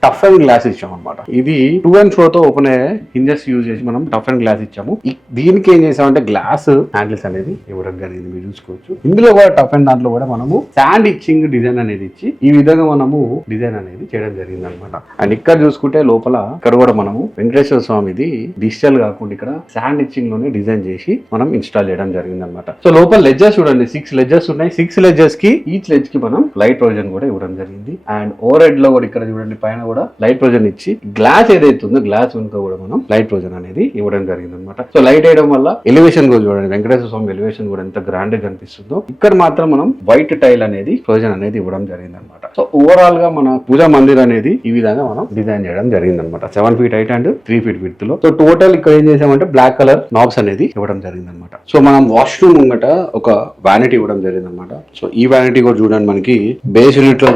టఫ్ అండ్ గ్లాస్ ఇచ్చాం అనమాట. ఇది 2 and 4 తో ఓపెన్ అయ్యే హింజెస్ యూజ్ చేసి మనం టఫ్ అండ్ గ్లాస్ ఇచ్చాము. దీనికి ఏం చేసామంటే గ్లాస్ హ్యాండిల్స్ అనేది ఇవ్వడం జరిగింది. మీరు చూసుకోవచ్చు ఇందులో కూడా టఫ్ అండ్ దాంట్లో కూడా మనము శాండ్ ఇచ్చింగ్ డిజైన్ అనేది ఇచ్చి ఈ విధంగా మనము డిజైన్ అనేది చేయడం జరిగింది అనమాట. అండ్ ఇక్కడ చూసుకుంటే లోపల ఇక్కడ కూడా మనము వెంకటేశ్వర స్వామిది డిజిటల్ కాకుండా ఇక్కడ శాండ్ ఇచ్చింగ్ లోనే డిజైన్ చేసి మనం ఇన్స్టాల్ చేయడం జరిగింది అనమాట. సో లోపల లెడ్జెస్ చూడండి, 6 లెడ్జెస్ ఉన్నాయి. 6 లెడ్జెస్ కి ఈచ్ లెడ్జ్ కి మనం లైట్ ప్రొవిజన్ కూడా ఇవ్వడం జరిగింది. అండ్ ఓవర్ హెడ్ లో కూడా ఇక్కడ చూడండి పైన కూడా లైట్ ప్రొవిజన్ ఇచ్చి గ్లాస్ ఏదైతే ఉందో గ్లాస్ వెనుక కూడా మనం లైట్ ప్రొవిజన్ అనేది ఇవ్వడం జరిగింది అనమాట. సో లైట్ వేయడం వల్ల ఎలివేషన్ కూడా చూడండి, వెంకటేశ్వర స్వామి ఎలివేషన్ కూడా ఎంత గ్రాండ్ గా కనిపిస్తుందో. ఇక్కడ మాత్రం మనం వైట్ టైల్ అనేది ప్రొవిజన్ అనేది ఇవ్వడం జరిగింది అనమాట. సో ఓవరాల్ గా మన పూజా మందిర్ అనేది ఈ విధంగా మనం డిజైన్ చేయడం జరిగింది అనమాట. 7 feet height and 3 feet width లో. సో టోటల్ ఇక్కడ ఏం చేసామంటే బ్లాక్ కలర్ నాబ్స్ అనేది ఇవ్వడం జరిగింది అనమాట. సో మనం వాష్రూమ్ ముంగట ఒక వ్యానిటీ ఇవ్వడం జరిగింది అనమాట. సో ఈ వ్యానిటీ కూడా చూడండి మనకి బేస్ యూనిట్ లో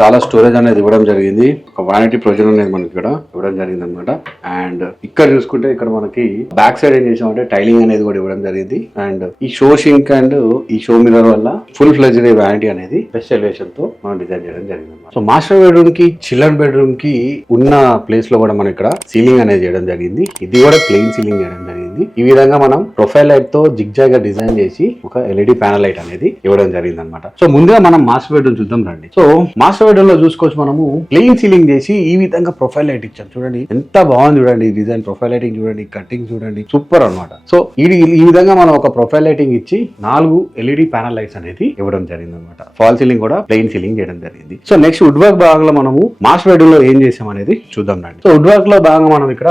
చాలా స్టోరేజ్ అనేది ఇవ్వడం జరిగింది. ఒక వ్యానిటీ ప్రొవిజన్ అనేది మనకి ఇక్కడ ఇవ్వడం జరిగింది అనమాట. అండ్ ఇక్కడ చూసుకుంటే ఇక్కడ మనకి బ్యాక్ సైడ్ ఏం చేసామంటే టైలింగ్ అనేది కూడా ఇవ్వడం జరిగింది. అండ్ ఈ షో షింక్ అండ్ ఈ షో మిర్రర్ వల్ల ఫుల్ ఫ్లెజ్డ్ వ్యానిటీ అనేది బెస్ట్ ఎలివేషన్ తో మనం డిజైన్ చేయడం జరిగింది అనమాట. సో మాస్టర్ బెడ్రూమ్ కి చిల్డ్రన్ బెడ్రూమ్ కి ఉన్న ప్లేస్ లో కూడా మనం ఇక్కడ సీలింగ్ అనేది చేయడం జరిగింది. ఇది కూడా ప్లెయిన్ సీలింగ్ చేయడం జరిగింది. ఈ విధంగా మనం ప్రొఫైల్ లైట్ తో జిగ్జాగ్ గా డిజైన్ చేసి ఒక ఎల్ఈడి ప్యానల్ లైట్ అనేది ఇవ్వడం జరిగింది అనమాట. సో ముందుగా మనం మాస్టర్ బెడ్రూమ్ చూద్దాం రండి. సో మాస్టర్ బెడ్రూమ్ లో చూసుకోవచ్చు మనము ప్లెయిన్ సీలింగ్ చేసి ఈ విధంగా ప్రొఫైల్ లైట్ ఇచ్చాం. చూడండి ఎంత బాగుంది చూడండి. ఈ డిజైన్ ప్రొఫైల్ లైటింగ్ చూడండి, కట్టింగ్ చూడండి, సూపర్ అనమాట. సో ఈ విధంగా మనం ఒక ప్రొఫైల్ లైటింగ్ ఇచ్చి 4 ఎల్ఈడి ప్యానల్ లైట్స్ అనేది ఇవ్వడం జరిగింది అనమాట. ఫాల్ సీలింగ్ కూడా ప్లెయిన్ సీలింగ్ చేయడం జరిగింది. సో నెక్స్ట్ వుడ్ వర్క్ భాగంలో మనము మాస్టర్ బెడ్రూమ్ లో ఏం చేసాం అనేది చూద్దాం రండి. సో వుడ్ వర్క్ లో భాగంగా మనం ఇక్కడ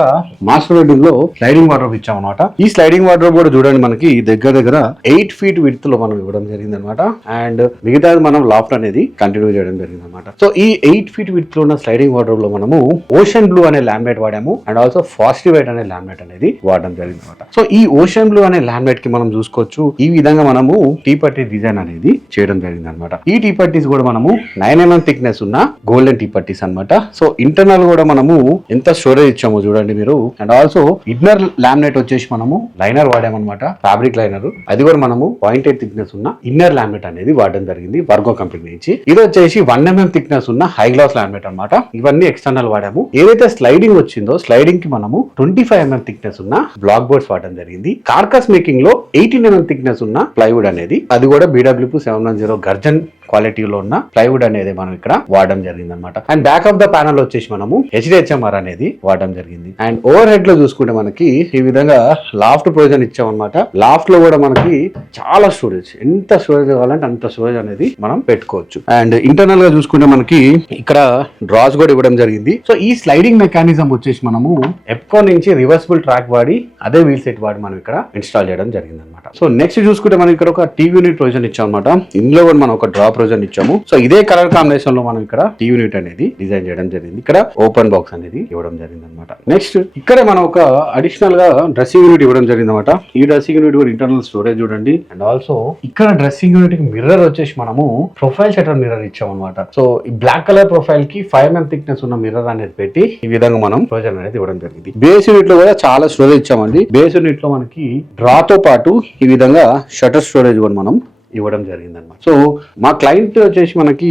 మాస్టర్ బెడ్రూమ్ లో స్లైడింగ్ వార్డ్రోబ్ ఇచ్చాం అనమాట. ఈ స్లైడింగ్ వార్డ్రోబ్ కూడా చూడండి మనకి దగ్గర 8 feet విడ్త్ లో మనం ఇవ్వడం జరిగింది అనమాట. అండ్ మిగతా మనం లాఫ్ట్ అనేది కంటిన్యూ చేయడం జరిగింది అనమాట. సో ఈ 8 feet విడ్త్ లో ఉన్న స్లైడింగ్ వార్డ్రోబ్ లో మనము ఓషన్ బ్లూ అనే లామినేట్ వాడాము. అండ్ ఆల్సో ఫాస్టీ వైట్ అనే లామినేట్ అనేది వాడడం జరిగింది అనమాట. సో ఈ ఓషన్ బ్లూ అనే లామినేట్ కి మనం చూసుకోవచ్చు ఈ విధంగా మనము టీ పట్టీ డిజైన్ అనేది చేయడం జరిగింది అనమాట. ఈ టీ పట్టీస్ కూడా మనము 9 mm థిక్నెస్ ఉన్న గోల్డెన్ టీ పట్టీస్ అనమాట. సో ఇంటర్నల్ కూడా మనము ఎంత స్టోరేజ్ ఇచ్చామో చూడండి మీరు. అండ్ ఆల్సో ఇన్నర్ లామినేట్ వచ్చేసి మనము లైనర్ వాడామన్నమాట, ఫ్యాబ్రిక్ లైనర్. అది కూడా మనము 0.8 థిక్నెస్ ఉన్న ఇన్నర్ లామినేట్ అనేది వాడడం జరిగింది వర్గో కంపెనీ నుంచి. ఇది వచ్చేసి 1 mm థిక్నెస్ ఉన్న హై గ్లాస్ లామినేట్ అనమాట. ఇవన్నీ ఎక్స్టర్నల్ వాడాము. ఏదైతే స్లైడింగ్ వచ్చిందో స్లైడింగ్ కి మనము 25 mm థిక్నెస్ ఉన్న బ్లాక్ బోర్డ్స్ వాడడం జరిగింది. కార్కస్ మేకింగ్ లో 18 mm థిక్నెస్ ఉన్న ప్లైవుడ్ అనేది, అది కూడా BWP 710 గర్జన్ క్వాలిటీలో ఉన్న ప్లైవుడ్ అనేది మనం ఇక్కడ వాడడం జరిగింది అనమాట. And back of the panel వచ్చేసి మనము HDHMR అనేది వాడడం జరిగింది. అండ్ ఓవర్ హెడ్ లో చూసుకుంటే మనకి ఈ విధంగా లాఫ్ట్ ప్రొవిజన్ ఇచ్చాం అనమాట. లాఫ్ట్ లో కూడా మనకి చాలా స్టోరేజ్, ఎంత స్టోరేజ్ కావాలంటే అంత స్టోరేజ్ అనేది మనం పెట్టుకోవచ్చు. అండ్ ఇంటర్నల్ గా చూసుకుంటే మనకి ఇక్కడ డ్రాస్ కూడా ఇవ్వడం జరిగింది. సో ఈ స్లైడింగ్ మెకానిజం వచ్చేసి మనము ఎప్కో నుంచి రివర్సిబుల్ ట్రాక్ వాడి అదే వీల్ సెట్ వాడి మనం ఇక్కడ ఇన్స్టాల్ చేయడం జరిగింది అనమాట. సో నెక్స్ట్ చూసుకుంటే మనం ఇక్కడ ఒక టీవీ యూనిట్ ప్రొవిజన్ ఇచ్చాం అనమాట. ఇందులో కూడా మనం ఒక డ్రాప్ ప్రొవిజన్ ఇచ్చాము. సో ఇదే కలర్ కాంబినేషన్ లో మనం ఇక్కడ టీవీ యూనిట్ అనేది డిజైన్ చేయడం జరిగింది. ఇక్కడ ఓపెన్ బాక్స్ అనేది ఇవ్వడం జరిగింది అనమాట. నెక్స్ట్ ఇక్కడ మనం ఒక అడిషనల్ గా డ్రెస్సింగ్ యూనిట్ ఇవ్వడం జరిగింది అనమాట. ఈ డ్రెస్సింగ్ యూనిట్ కూడా ఇంటర్నల్ స్టోరేజ్ చూడండి. అండ్ ఆల్సో ఇక్కడ డ్రెస్సింగ్ యూనిట్ కి మిర్రర్ వచ్చేసి మనము ప్రొఫైల్ షట్టర్ మిర్రర్ ఇచ్చాం అనమాట. సో ఈ బ్లాక్ కలర్ ప్రొఫైల్ కి 5 mm థిక్నెస్ ఉన్న మిర్రర్ అనేది పెట్టి ఈ విధంగా మనం ప్రొవిజన్ అనేది ఇవ్వడం జరిగింది. బేస్ యూనిట్ లో కూడా చాలా స్టోరేజ్ ఇచ్చామండి. బేస్ యూనిట్ లో మనకి డ్రా తో పాటు ఈ విధంగా షట్టర్ స్టోరేజ్ కూడా మనం ఇవ్వడం జరిగింది అనమాట. సో మా క్లయింట్ వచ్చేసి మనకి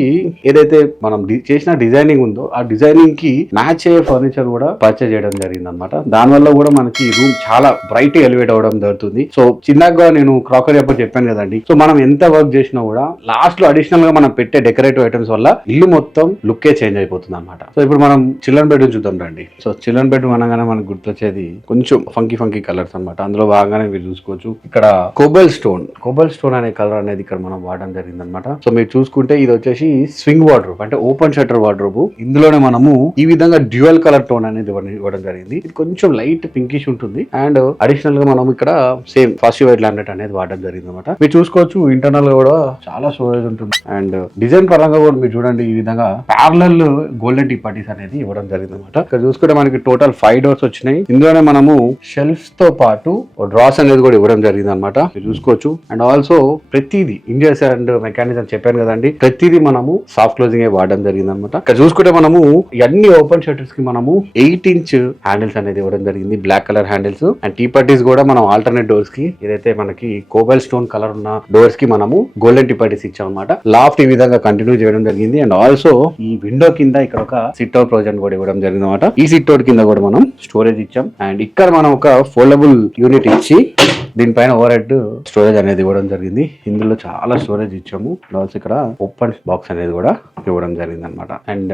ఏదైతే మనం చేసిన డిజైనింగ్ ఉందో ఆ డిజైనింగ్ కి మ్యాచ్ అయ్యే ఫర్నిచర్ కూడా పర్చేజ్ చేయడం జరిగింది అనమాట. దానివల్ల కూడా మనకి రూమ్ చాలా బ్రైట్ ఎలివేట్ అవ్వడం జరుగుతుంది. సో చిన్నగా నేను క్రాకరీ అప్పుడు చెప్పాను కదండి. సో మనం ఎంత వర్క్ చేసినా కూడా లాస్ట్ లో అడిషనల్ గా మనం పెట్టే డెకరేటివ్ ఐటమ్స్ వల్ల ఇల్లు మొత్తం లుక్కే చేంజ్ అయిపోతుంది అనమాట. సో ఇప్పుడు మనం చిల్డ్రన్ బెడ్రూమ్ చూద్దాం రండి. సో చిల్డ్రన్ బెడ్రూమ్ అనగానే మనకు గుర్తొచ్చేది కొంచెం ఫంకీ కలర్స్ అనమాట. అందులో బాగానే మీరు చూసుకోవచ్చు ఇక్కడ కోబల్ స్టోన్ అనే కలర్ అనేది ఇక్కడ మనం వాడడం జరిగింది అనమాట. సో మీరు చూసుకుంటే ఇది వచ్చేసి స్వింగ్ వార్డ్రోబ్ అంటే ఓపెన్ షట్టర్ వార్డ్రోబ్. ఇందులోనే మనము ఈ విధంగా డ్యూయల్ కలర్ టోన్ అనేది ఇవ్వడం జరిగింది. ఇది కొంచెం లైట్ పింకిష్ ఉంటుంది. అండ్ అడిషనల్ గా మనం ఇక్కడ సేమ్ ఫాస్టీ వైట్ లామినేట్ అనేది వాడడం జరిగింది అనమాట. మీరు చూసుకోవచ్చు ఇంటర్నల్ గా కూడా చాలా స్టోరేజ్ ఉంటుంది. అండ్ డిజైన్ పరంగా కూడా మీరు చూడండి ఈ విధంగా ప్యారలల్ గోల్డెన్ టీ పట్టీస్ అనేది ఇవ్వడం జరిగింది అనమాట. ఇక్కడ చూసుకుంటే మనకి టోటల్ 5 doors వచ్చినాయి. ఇందులోనే మనము షెల్ఫ్స్ తో పాటు డ్రాస్ అనేది కూడా ఇవ్వడం జరిగింది అనమాట. మీరు చూసుకోవచ్చు. అండ్ ఆల్సో ప్రతిదీ ఇంజర్స్ అండ్ మెకానిజం చెప్పాను కదండి, ప్రతిదీ మనము సాఫ్ట్ క్లోజింగ్ వాడడం జరిగింది అనమాట. ఇక్కడ చూసుకుంటే మనము అన్ని ఓపెన్ షట్టర్స్ కి మనము 8 inch హ్యాండిల్స్ అనేది ఇవ్వడం జరిగింది, black colour handles. And T పట్టీస్ కూడా మనం ఆల్టర్నేట్ డోర్స్ కి ఏదైతే మనకి కోబల్ స్టోన్ కలర్ ఉన్న డోర్స్ కి మనము గోల్డెన్ టీ పట్టీస్ ఇచ్చాం అనమాట. లాఫ్ట్ ఈ విధంగా కంటిన్యూ చేయడం జరిగింది. అండ్ ఆల్సో ఈ విండో కింద ఇక్కడ ఒక సిట్ అవుట్ ప్రొవిజన్ కూడా ఇవ్వడం జరిగింది అనమాట. ఈ సిట్ అవుట్ కింద కూడా మనం స్టోరేజ్ ఇచ్చాం. అండ్ ఇక్కడ మనం ఒక ఫోల్డబుల్ యూనిట్ ఇచ్చి దీనిపైన ఓవర్ హెడ్ స్టోరేజ్ అనేది ఇవ్వడం జరిగింది. ఇందులో చాలా స్టోరేజ్ ఇచ్చాము. ఆల్సో ఇక్కడ ఓపెన్ బాక్స్ అనేది కూడా ఇవ్వడం జరిగింది అనమాట. అండ్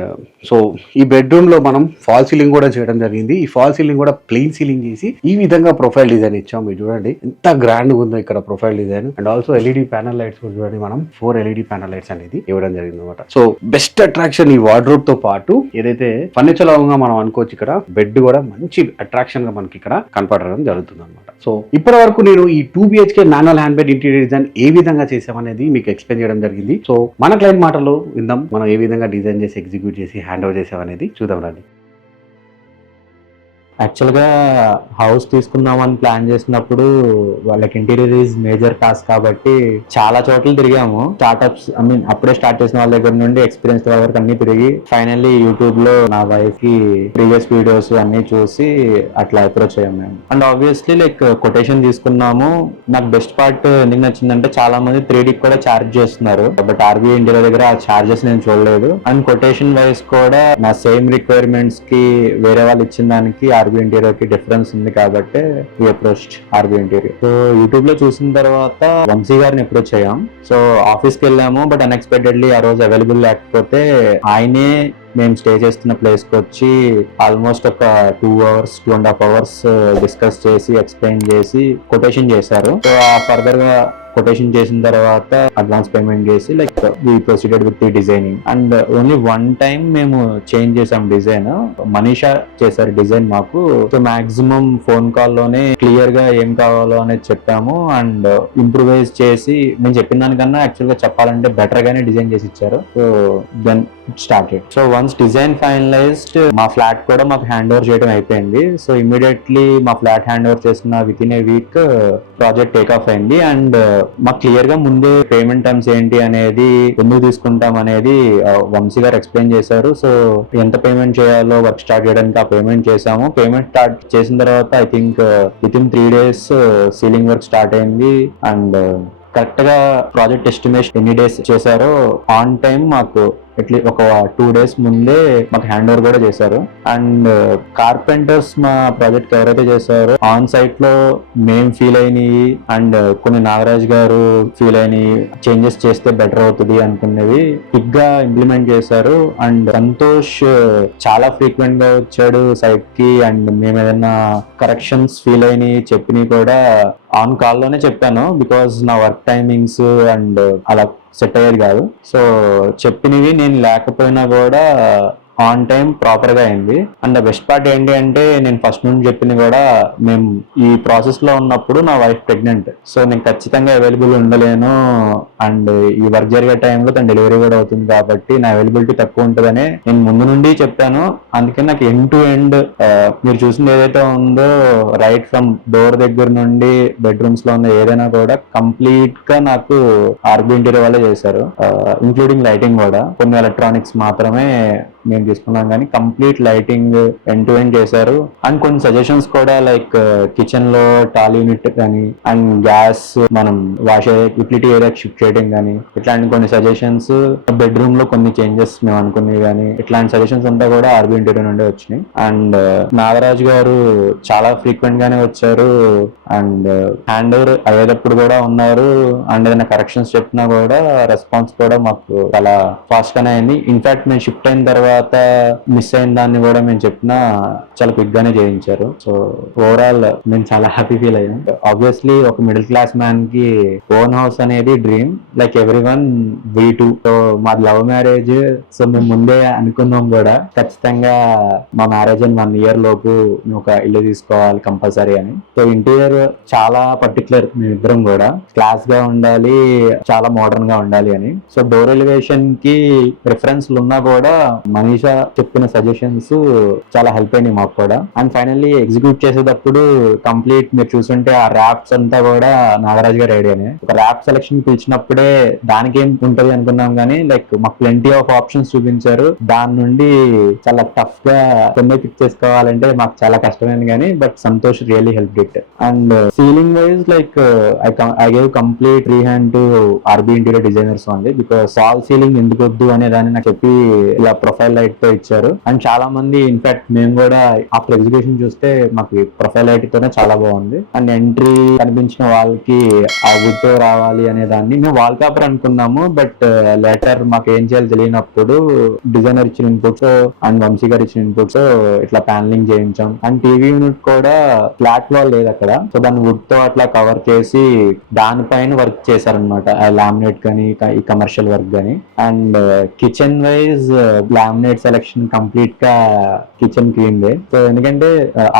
సో ఈ బెడ్రూమ్ లో మనం ఫాల్ సీలింగ్ కూడా చేయడం జరిగింది. ఈ ఫాల్ సీలింగ్ కూడా ప్లెయిన్ సీలింగ్ చేసి ఈ విధంగా ప్రొఫైల్ డిజైన్ ఇచ్చాము. మీరు చూడండి ఎంత గ్రాండ్ ఉందో ఇక్కడ profile design. And also LED panel lights కూడా చూడండి, మనం 4 LED ప్యానల్ లైట్స్ అనేది ఇవ్వడం జరిగింది అనమాట. సో బెస్ట్ అట్రాక్షన్ ఈ వార్డ్రోబ్ తో పాటు ఏదైతే ఫర్నిచర్ లాగా మనం అనుకోవచ్చు, ఇక్కడ బెడ్ కూడా మంచి అట్రాక్షన్ గా మనకి ఇక్కడ కనపడడం జరుగుతుంది అనమాట. సో ఇప్పటి వరకు నేను ఈ 2 BHK manual hand bed interior design ఏ విధంగా చేసామనేది మీకు ఎక్స్ప్లెయిన్ చేయడం జరిగింది. సో మన క్లయింట్ మాటలో విందాం, మనం ఏ విధంగా డిజైన్ చేసి ఎగ్జిక్యూట్ చేసి హ్యాండ్ ఓవర్ చేసామనేది చూద్దాం రండి. యాక్చువల్ గా హౌస్ తీసుకుందామని ప్లాన్ చేసినప్పుడు వాళ్ళకి ఇంటీరియర్ ఈజ్ మేజర్ టాస్క్ కాబట్టి చాలా చోట్ల తిరిగాము. స్టార్ట్అప్స్ అప్పుడే స్టార్ట్ చేసిన వాళ్ళ దగ్గర నుండి ఎక్స్పీరియన్స్ వరకు అన్ని తిరిగి ఫైనల్లీ యూట్యూబ్ లో నా వైఫ్ కి ప్రీవియస్ వీడియోస్ అన్ని చూసి అట్లా అప్రోచ్ అయ్యాం మేము. అండ్ ఆబ్వియస్లీ లైక్ కొటేషన్ తీసుకున్నాము. నాకు బెస్ట్ పార్ట్ ఎందుకు నచ్చిందంటే చాలా మంది 3D కూడా ఛార్జ్ చేస్తున్నారు, బట్ ఆర్బీఐ ఇండియా దగ్గర ఆ ఛార్జెస్ నేను చూడలేదు. అండ్ కొటేషన్ వైస్ కూడా నా సేమ్ రిక్వైర్మెంట్స్ కి వేరే వాళ్ళు ఇచ్చిన దానికి ఆర్బీఐ ఇంటీరియర్ కి డిఫరెన్స్ ఉంది కాబట్టి we approached RBI interior. So YouTube లో చూసిన తర్వాత వంశీ గారిని అప్రోచ్ అయ్యాం. సో ఆఫీస్ కి వెళ్ళాము, బట్ అన్ఎక్స్పెక్టెడ్లీ ఆ రోజు అవైలబుల్ లేకపోతే ఆయనే మేము స్టే చేస్తున్న ప్లేస్ కి వచ్చి ఆల్మోస్ట్ ఒక 2.5 hours డిస్కస్ చేసి ఎక్స్ప్లెయిన్ చేసి కొటేషన్ చేశారు. సో ఫర్దర్ గా కొటేషన్ చేసిన తర్వాత అడ్వాన్స్ పేమెంట్ చేసి like we proceeded with the designing. And only one time మేము చేంజ్ చేసాం డిజైన్. మనీషా చేశారు డిజైన్ మాకు. సో మాక్సిమం ఫోన్ కాల్ లోనే క్లియర్ గా ఏం కావాలో అనేది చెప్పాము అండ్ ఇంప్రూవైజ్ చేసి మేము చెప్పిన దానికన్నా యాక్చువల్ గా చెప్పాలంటే బెటర్ గానే డిజైన్ చేసి ఇచ్చారు. So then it started. So once design finalised మా ఫ్లాట్ కూడా మాకు హ్యాండ్ ఓవర్ చేయడం అయిపోయింది. సో ఇమీడియట్లీ మా ఫ్లాట్ హ్యాండ్ ఓవర్ చేసిన within a week project take off అయింది. అండ్ మాకు క్లియర్ గా ముందే పేమెంట్ టర్మ్స్ ఏంటి అనేది ఎందుకు తీసుకుంటాం అనేది వంశీ గారు ఎక్స్ప్లెయిన్ చేశారు. సో ఎంత పేమెంట్ చేయాలో వర్క్ స్టార్ట్ చేయడానికి ఆ పేమెంట్ చేసాము. పేమెంట్ స్టార్ట్ చేసిన తర్వాత I think with in 3 days ceiling work start అయింది. అండ్ కరెక్ట్ గా ప్రాజెక్ట్ ఎస్టిమేషన్ ఎన్ని డేస్ చేశారో ఆన్ టైం మాకు అట్లీస్ట్ ఒక 2 days ముందే మాకు హ్యాండ్ ఓవర్ కూడా చేశారు. అండ్ కార్పెంటర్స్ మా ప్రాజెక్ట్ ఎవరైతే చేశారో ఆన్ సైట్ లో మేము ఫీల్ అయినవి అండ్ కొన్ని నాగరాజ్ గారు ఫీల్ అయినవి చేంజెస్ చేస్తే బెటర్ అవుతుంది అనుకునేవి క్విక్ గా ఇంప్లిమెంట్ చేశారు. అండ్ సంతోష్ చాలా ఫ్రీక్వెంట్ గా వచ్చాడు సైట్ కి. అండ్ మేము ఏదైనా కరెక్షన్స్ ఫీల్ అయినవి చెప్పినవి కూడా ఆన్ కాల్ లోనే చెప్పాను, బికాస్ నా వర్క్ టైమింగ్స్ అండ్ అలా సెట్ అయ్యేది కాదు. సో చెప్పినవి నేను లేకపోయినా కూడా ఆన్ టైం ప్రాపర్ గా అయింది. అండ్ బెస్ట్ పార్ట్ ఏంటి అంటే నేను ఫస్ట్ నుండి చెప్పింది కూడా మేము ఈ ప్రాసెస్ లో ఉన్నప్పుడు నా వైఫ్ ప్రెగ్నెంట్. సో నేను ఖచ్చితంగా అవైలబుల్ ఉండలేను అండ్ ఈ వర్క్ జరిగే టైంలో తన డెలివరీ కూడా అవుతుంది కాబట్టి నా అవైలబిలిటీ తక్కువ ఉంటుందని నేను ముందు నుండి చెప్పాను. అందుకని నాకు ఎండ్ టు ఎండ్ మీరు చూసింది ఏదైతే ఉందో రైట్ ఫ్రమ్ డోర్ దగ్గర నుండి బెడ్రూమ్స్ లో ఉన్న ఏదైనా కూడా కంప్లీట్ గా నాకు ఆర్బీ ఇంటీరియర్ వాళ్ళే చేశారు, ఇంక్లూడింగ్ లైటింగ్ కూడా. కొన్ని ఎలక్ట్రానిక్స్ మాత్రమే మేము తీసుకున్నాం కానీ complete lighting end to end చేశారు. అండ్ కొన్ని సజెషన్స్ కూడా లైక్ కిచెన్ లో టాల్ యూనిట్ కానీ అండ్ గ్యాస్ మనం వాష్ యూటిలిటీ ఏరియా షిఫ్ట్ చేయడం కానీ ఇట్లాంటి కొన్ని సజెషన్స్, బెడ్రూమ్ లో కొన్ని చేంజెస్ మేము అనుకునేవి కానీ ఇట్లాంటి సజెషన్స్ అంతా కూడా ఆర్బీ ఇంటీరియర్ నుండి వచ్చినాయి. అండ్ నాగరాజ్ గారు చాలా ఫ్రీక్వెంట్ గానే వచ్చారు అండ్ హ్యాండ్ ఓవర్ అయ్యేటప్పుడు కూడా ఉన్నారు. అండ్ ఏదైనా కరెక్షన్స్ చెప్పినా కూడా రెస్పాన్స్ కూడా మాకు చాలా ఫాస్ట్ గానే అయింది. ఇన్ఫాక్ట్ మేము షిఫ్ట్ అయిన తర్వాత మిస్ అయిన దాన్ని కూడా మేము చెప్పినా చాలా క్విక్ గానే చేయించారు. సో ఓవరాల్ మేము చాలా హ్యాపీ ఫీల్ అయ్యాం. ఆబ్వియస్లీ ఒక మిడిల్ క్లాస్ మ్యాన్ కి ఓన్ హౌస్ అనేది dream like everyone. V two. So మాది లవ్ మ్యారేజ్. సో మేము ముందే అనుకున్నాం కూడా ఖచ్చితంగా మా మ్యారేజ్ అని 1 year లోపు మేము ఒక ఇల్లు తీసుకోవాలి కంపల్సరీ అని. సో ఇంటీరియర్ చాలా పర్టికులర్ మేమిద్దరం కూడా క్లాస్ గా ఉండాలి, చాలా మోడర్న్ గా ఉండాలి అని. సో డోర్ ఎలివేషన్ కి రిఫరెన్స్ ఉన్నా కూడా మనీషా చెప్పిన సజెషన్స్ చాలా హెల్ప్ అయినాయి మాకు కూడా. అండ్ ఫైనల్లీ ఎగ్జిక్యూట్ చేసేటప్పుడు కంప్లీట్ మీరు చూసుంటే ఆ ర్యాప్స్ అంతా కూడా నాగరాజ్ గారు ఐడియానే. ఒక ర్యాప్ సెలెక్షన్ పిలిచినప్పుడే దానికి ఏం ఉంటది అనుకున్నాం కానీ లైక్ మాకు ప్లెంటీ ఆఫ్ ఆప్షన్స్ చూపించారు. దాని నుండి చాలా టఫ్ గా కొన్ని పిక్ చేసుకోవాలంటే మాకు చాలా కష్టమైంది కానీ but Santosh really help it. And ceiling wise like I gave complete free hand to RB interior designers only, because సాల్ సీలింగ్ ఎందుకు వద్దు అనే దాన్ని నాకు చెప్పి ఇలా ప్రొఫైల్ లైట్ తో ఇచ్చారు. అండ్ చాలా మంది ఇన్ఫాక్ట్ మేము కూడా ఆఫ్టర్ ఎగ్జిక్యూషన్ చూస్తే మాకు ప్రొఫైల్ లైట్ తోనే చాలా బాగుంది. అండ్ ఎంట్రీ కనిపించిన వాళ్ళకి ఆ వుడ్ తో రావాలి అనే దాన్ని మేము వాల్ పేపర్ అనుకున్నాము, బట్ లేటర్ మాకు ఏం చేయాలో తెలియనప్పుడు డిజైనర్ ఇచ్చిన ఇన్పుట్స్ అండ్ వంశీ గారు ఇచ్చిన ఇన్పుట్స్ ఇట్లా ప్యానలింగ్ చేయించాం. అండ్ టీవీ యూనిట్ కూడా ఫ్లాట్ వాల్ లేదు అక్కడ, సో దాన్ని వుడ్ తో అట్లా కవర్ చేసి దానిపైన వర్క్ చేశారనమాట, లామినేట్ కానీ ఈ కమర్షియల్ వర్క్ కానీ. And kitchen wise laminate selection complete గా కిచెన్ క్లీన్ డే. సో ఎందుకంటే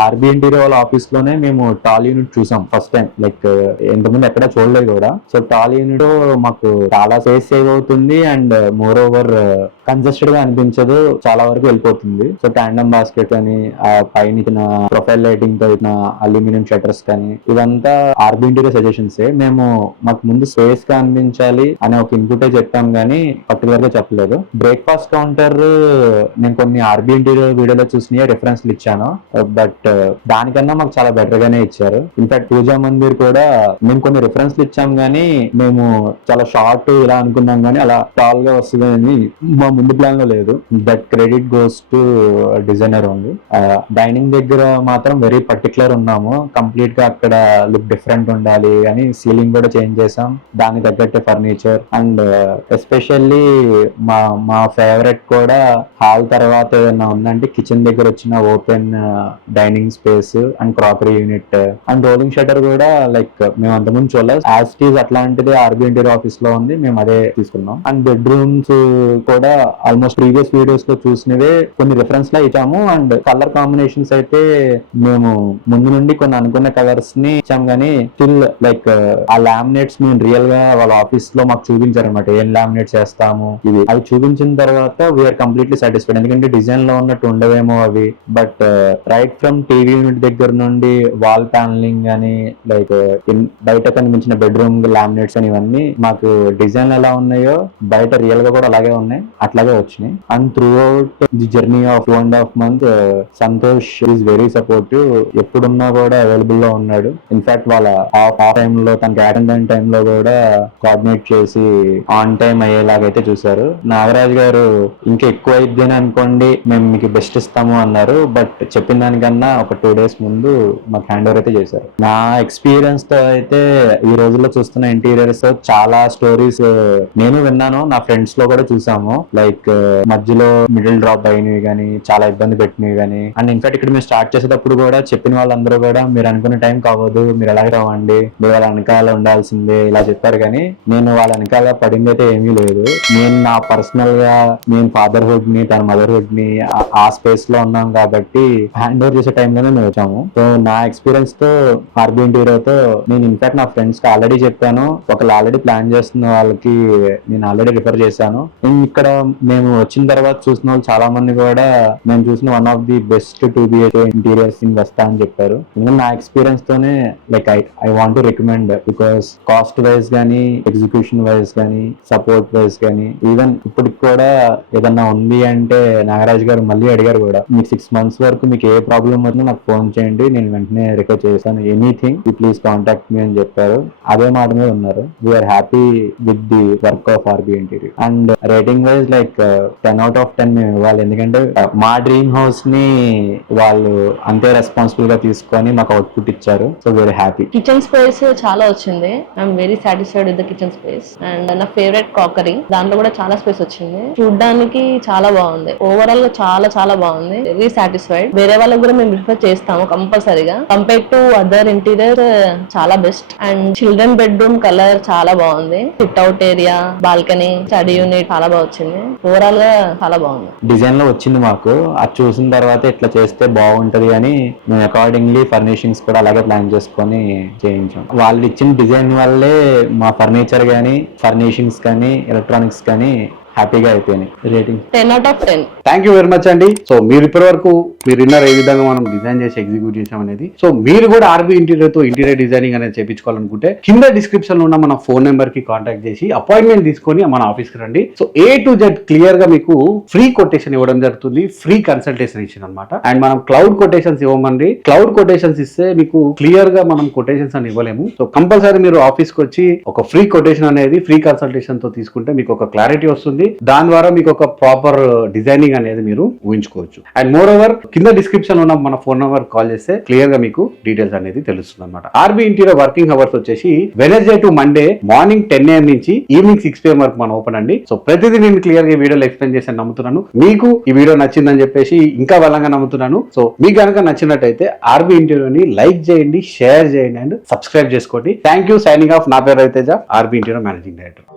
ఆర్బీ ఇంటీరియర్ వాళ్ళ ఆఫీస్ లోనే మేము టాల్ యూనిట్ చూసాం ఫస్ట్ టైం, లైక్ ఇంతకుముందు ఎక్కడ చూడలేదు కూడా. సో టాల్ యూనిట్ మాకు చాలా స్పేస్ సేవ్ అవుతుంది అండ్ మోర్ ఓవర్ కన్జెస్టెడ్ గా అనిపించదు, చాలా వరకు వెళ్ళిపోతుంది. సో టాండమ్ బాస్కెట్ అని ఆ పైన ఇచ్చిన ప్రొఫైల్ లైటింగ్ తో ఇచ్చిన అల్యూమినియం షట్టర్స్ కానీ ఇదంతా ఆర్బీ ఇంటీరియర్ సజెషన్స్. మేము మాకు ముందు స్పేస్ గా అనిపించాలి అనే ఒక ఇన్పుటే చెప్పాం కానీ పర్టికులర్ గా చెప్పలేదు. బ్రేక్ఫాస్ట్ కౌంటర్ నేను కొన్ని ఆర్బీ ఇంటీరియర్ వీడియోలో చూసిన రిఫరెన్స్లు ఇచ్చాను, బట్ దానికన్నా మాకు చాలా బెటర్ గానే ఇచ్చారు. ఇన్ఫాక్ట్ పూజా మందిర్ కూడా మేము కొన్ని రిఫరెన్స్లు ఇచ్చాం కానీ మేము చాలా షార్ట్ ఇలా అనుకున్నాం కానీ అలా టాల్ గా వస్తుందని మా ముందు ప్లాన్ లో లేదు. That credit goes to designer only. Dining దగ్గర మాత్రం వెరీ పర్టికులర్ ఉన్నాము, కంప్లీట్ గా అక్కడ లుక్ డిఫరెంట్ ఉండాలి అని సీలింగ్ కూడా చేంజ్ చేసాం, దానికి తగ్గట్టే ఫర్నిచర్. అండ్ ఎస్పెషల్లీ మా ఫేవరెట్ కూడా హాల్ తర్వాత ఏదైనా ఉందంటే కిచెన్ దగ్గర వచ్చిన open dining space and crockery unit and rolling shutter కూడా లైక్ మేము అంతకుముందు చూడలేదు, యాజ్ టీజ్ అట్లాంటిది ఆర్బీ ఇంటీరియర్ ఆఫీస్ లో ఉంది, మేము అదే తీసుకున్నాం. అండ్ బెడ్రూమ్స్ కూడా ఆల్మోస్ట్ ప్రీవియస్ వీడియోస్ లో చూసినవే కొన్ని రిఫరెన్స్ లా ఇచ్చాము. అండ్ కలర్ కాంబినేషన్స్ అయితే మేము ముందు నుండి కొన్ని అనుకున్న కలర్స్ ని ఇచ్చాం కానీ స్టిల్ లైక్ ఆ లామినేట్స్ మేము రియల్ గా వాళ్ళ ఆఫీస్ లో మాకు చూపించారు అనమాట, ఏం లామినేట్స్ చేస్తాము ఇవి. అవి చూపించిన తర్వాత వీఆర్ కంప్లీట్లీ సాటిస్ఫైడ్, ఎందుకంటే డిజైన్ లో ఉన్నట్టు ఉండవేమో అవి. But right from TV unit దగ్గర నుండి వాల్ ప్యానలింగ్ అని లైక్ బయట కనిపించిన బెడ్రూమ్ లామినేట్స్ అని ఇవన్నీ మాకు డిజైన్ ఎలా ఉన్నాయో బయట రియల్ గా కూడా అలాగే ఉన్నాయి, అట్లాగే వచ్చినాయి. And throughout the journey of 2.5 months Santosh is very supportive, ఎప్పుడున్నా కూడా అవైలబుల్ లో ఉన్నాడు. ఇన్ఫాక్ట్ వాళ్ళ ఆఫ్ టైమ్ లో తనకి అటెండ్ టైమ్ లో కూడా కోఆర్డినేట్ చేసి ఆన్ టైం అయ్యేలాగైతే చూసారు. నాగరాజ్ గారు ఇంకా ఎక్కువ అయిద్ది అని అనుకోండి, మేము మీకు బెస్ట్ ఇస్తాము అన్నారు, బట్ చెప్పిన దానికన్నా ఒక 2 days ముందు మాకు హ్యాండ్ ఓవర్ అయితే చేశారు. నా ఎక్స్పీరియన్స్ తో అయితే ఈ రోజుల్లో చూస్తున్న ఇంటీరియర్స్ చాలా స్టోరీస్ నేను విన్నాను, నా ఫ్రెండ్స్ లో కూడా చూసాము. లైక్ మధ్యలో మిడిల్ డ్రాప్ అయినవి కానీ చాలా ఇబ్బంది పెట్టినవి కానీ. అండ్ ఇన్ఫాక్ట్ ఇక్కడ మేము స్టార్ట్ చేసేటప్పుడు కూడా చెప్పిన వాళ్ళందరూ కూడా మీరు అనుకున్న టైం కావద్దు, మీరు ఎలాగ రావండి, మీరు వాళ్ళ వెనకాల ఉండాల్సిందే ఇలా చెప్పారు. కానీ నేను వాళ్ళ వెనకాల పడింది అయితే ఏమీ లేదు. నేను నా పర్సనల్ గా నేను ఫాదర్హుడ్ ని తన మదర్హుడ్ ని ఆ స్పేస్ లో ఉన్నాం కాబట్టి హ్యాండ్ ఓవర్ చేసే టైంలోనే మేము వచ్చాము. సో నా ఎక్స్పీరియన్స్ తో ఆర్బీ ఇంటీరియర్ తో నేను ఇన్ఫాక్ట్ నా ఫ్రెండ్స్ కి ఆల్రెడీ చెప్పాను, ఒకళ్ళు ఆల్రెడీ ప్లాన్ చేస్తున్న వాళ్ళకి నేను ఆల్రెడీ రిఫర్ చేశాను. ఇక్కడ మేము వచ్చిన తర్వాత చూసిన వాళ్ళు చాలా మంది కూడా నేను చూసిన one of the best 2 BHK interiors in వస్తా అని చెప్పారు. ఎందుకంటే నా ఎక్స్పీరియన్స్ తోనే like I want to recommend, because cost wise గానీ ఎగ్జిక్యూషన్ వైజ్ గానీ సపోర్ట్ వైజ్ గానీ ఈవెన్ ఇప్పటికి కూడా ఏదన్నా ఉంది అంటే నాగరాజ్ గారు మళ్ళీ అడిగారు కూడా, మీకు 6 months వరకు మీకు ఏ ప్రాబ్లం అవుతుందో నాకు ఫోన్ చేయండి, నేను వెంటనే రికవర్ చేశాను, anything you please contact me అని చెప్పారు. అదే మాట మీద ఉన్నారు. We are happy with the work of RB interior. And rating wise like 10 out of 10 మేము ఇవ్వాలి, ఎందుకంటే మా డ్రీమ్ హౌస్ ని వాళ్ళు అంతే రెస్పాన్సిబుల్ గా తీసుకొని మాకు అవుట్పుట్ ఇచ్చారు. So very happy. Kitchen space చాలా వచ్చింది, I'm very satisfied with the kitchen space. And నా ఫేవరెట్ క్రాకరీ దాంట్లో కూడా చాలా స్పేస్ వచ్చింది, చూడడానికి చాలా బాగుంది. ఓవరాల్ గా చాలా చాలా బాగుంది, వెరీ సాటిస్ఫైడ్. వేరే వాళ్ళకి కూడా మేము ప్రిఫర్ చేస్తాము కంపల్సరీగా. కంపేర్ టు అదర్ ఇంటీరియర్ చాలా best. And children bedroom colour చాలా బాగుంది, SIT out area, balcony, study unit చాలా బాగా వచ్చింది. ఓవరాల్ గా చాలా బాగుంది. డిజైన్ లో వచ్చింది మాకు, అది చూసిన తర్వాత ఇట్లా చేస్తే బాగుంటది అని మేము అకార్డింగ్లీ ఫర్నిషింగ్స్ కూడా అలాగే ప్లాన్ చేసుకొని చేయించాం. వాళ్ళు ఇచ్చిన డిజైన్ వల్లే మా ఫర్నిచర్ కానీ ఫర్నిషింగ్స్ కానీ ఎలక్ట్రానిక్స్ కానీ హ్యాపీగా అయిపోయినాయి. Rating 10 out of 10. Thank you very much అండి. సో మీరు ఇప్పటి వరకు మీరు విన్నారు ఏ విధంగా మనం డిజైన్ చేసి ఎగ్జిక్యూట్ చేసాం అనేది. సో మీరు కూడా ఆర్బీ ఇంటీరియర్ తో ఇంటీరియర్ డిజైనింగ్ అనేది చేయించుకోవాలనుకుంటే కింద డిస్క్రిప్షన్ లో ఉన్న మన ఫోన్ నెంబర్ కి కాంటాక్ట్ చేసి అపాయింట్మెంట్ తీసుకొని మన ఆఫీస్ కి రండి. So A to Z clear గా మీకు ఫ్రీ కొటేషన్ ఇవ్వడం జరుగుతుంది, ఫ్రీ కన్సల్టేషన్ ఇచ్చిన అనమాట. అండ్ మనం క్లౌడ్ కొటేషన్స్ ఇవ్వమండి, క్లౌడ్ కొటేషన్స్ ఇస్తే మీకు క్లియర్ గా మనం కొటేషన్స్ అని ఇవ్వలేము. సో కంపల్సరీ మీరు ఆఫీస్ కి వచ్చి ఒక ఫ్రీ కొటేషన్ అనేది ఫ్రీ కన్సల్టేషన్ తో తీసుకుంటే మీకు ఒక క్లారిటీ వస్తుంది, దాని ద్వారా మీకు ఒక ప్రాపర్ డిజైనింగ్ అనేది మీరు ఊహించుకోవచ్చు. అండ్ మోర్ ఓవర్ కింద డిస్క్రిప్షన్ ఉన్న మన ఫోన్ నెంబర్ కాల్ చేస్తే క్లియర్ గా మీకు డీటెయిల్స్ అనేది తెలుస్తుంది అనమాట. ఆర్బీ ఇంటీరియర్ వర్కింగ్ అవర్స్ వచ్చేసి Wednesday to Monday morning 10 AM నుంచి ఈవినింగ్ 6 PM వరకు మనం ఓపెన్ అండి. సో ప్రతిదీ నేను క్లియర్ గా వీడియోలో ఎక్స్ప్లెయిన్ చేసి నమ్ముతున్నాను. మీకు ఈ వీడియో నచ్చిందని చెప్పేసి ఇంకా బలంగా నమ్ముతున్నాను. సో మీకు కనుక నచ్చినట్టయితే ఆర్బీ ఇంటీరియర్ ని లైక్ చేయండి, షేర్ చేయండి అండ్ సబ్స్క్రైబ్ చేసుకోండి. Thank you. Signing off. నా పేరు Raviteja, RB interior managing director.